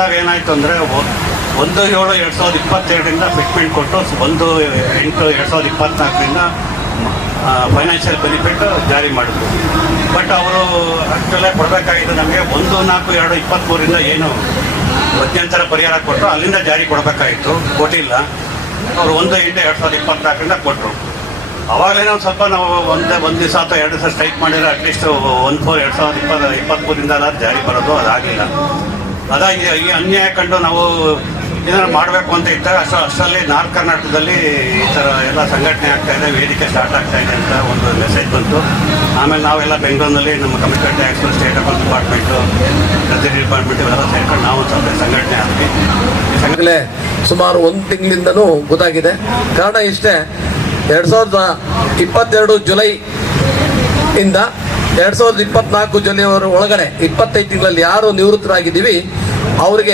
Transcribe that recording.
ಏನಾಯ್ತು ಅಂದರೆ 1/7/2022 ಫಿಟ್ಮೆಂಟ್ ಕೊಟ್ಟು 1/8/2024 ಫೈನಾನ್ಷಿಯಲ್ ಬೆನಿಫಿಟ್ ಜಾರಿ ಮಾಡಿದ್ರು. ಬಟ್ ಅವರು ಆ್ಯಕ್ಚುಲಾಗಿ ಕೊಡಬೇಕಾಗಿದ್ದು ನಮಗೆ 1/4/2023 ಏನು ಮಧ್ಯಂತರ ಪರಿಹಾರ ಕೊಟ್ಟರು ಅಲ್ಲಿಂದ ಜಾರಿ ಕೊಡಬೇಕಾಗಿತ್ತು, ಕೊಟ್ಟಿಲ್ಲ. ಅವರು 1/8/2024 ಕೊಟ್ಟರು. ಅವಾಗಲೇನೋ ಸ್ವಲ್ಪ ನಾವು ಒಂದು ದಿವಸ ಅಥವಾ 2 ದಿವಸ ಸ್ಟ್ರೈಕ್ ಮಾಡಿದ್ರೆ ಅಟ್ಲೀಸ್ಟ್ 1/4/2023 ಜಾರಿ ಬರೋದು ಅದಾಗಿಲ್ಲ. ಅದಾಗಿ ಈ ಅನ್ಯಾಯ ಕಂಡು ನಾವು ಏನಾದ್ರು ಮಾಡಬೇಕು ಅಂತ ಇದ್ದಾಗ ಅಷ್ಟರಲ್ಲಿ ನಾರ್ತ್ ಕರ್ನಾಟಕದಲ್ಲಿ ಈ ಥರ ಎಲ್ಲ ಸಂಘಟನೆ ಆಗ್ತಾ ಇದೆ, ವೇದಿಕೆ ಸ್ಟಾರ್ಟ್ ಆಗ್ತಾ ಇದೆ ಅಂತ ಒಂದು ಮೆಸೇಜ್ ಬಂತು. ಆಮೇಲೆ ನಾವೆಲ್ಲ ಬೆಂಗಳೂರಿನಲ್ಲಿ ನಮ್ಮ commitment tax, state account department, treasury department ಇವೆಲ್ಲ ಸೇರ್ಕೊಂಡು ನಾವು ಸ್ವಲ್ಪ ಸಂಘಟನೆ ಆದ್ವಿ. ಈಗಾಗಲೇ ಸುಮಾರು 1 ತಿಂಗಳಿಂದನೂ ಗೊತ್ತಾಗಿದೆ. ಕಾರಣ ಇಷ್ಟೇ, 2022 ಜುಲೈ ಇಂದ 2024 ಜುಲೈ ಒಳಗಡೆ 25 ತಿಂಗಳಲ್ಲಿ ಯಾರು ನಿವೃತ್ತರಾಗಿದ್ದೀವಿ ಅವರಿಗೆ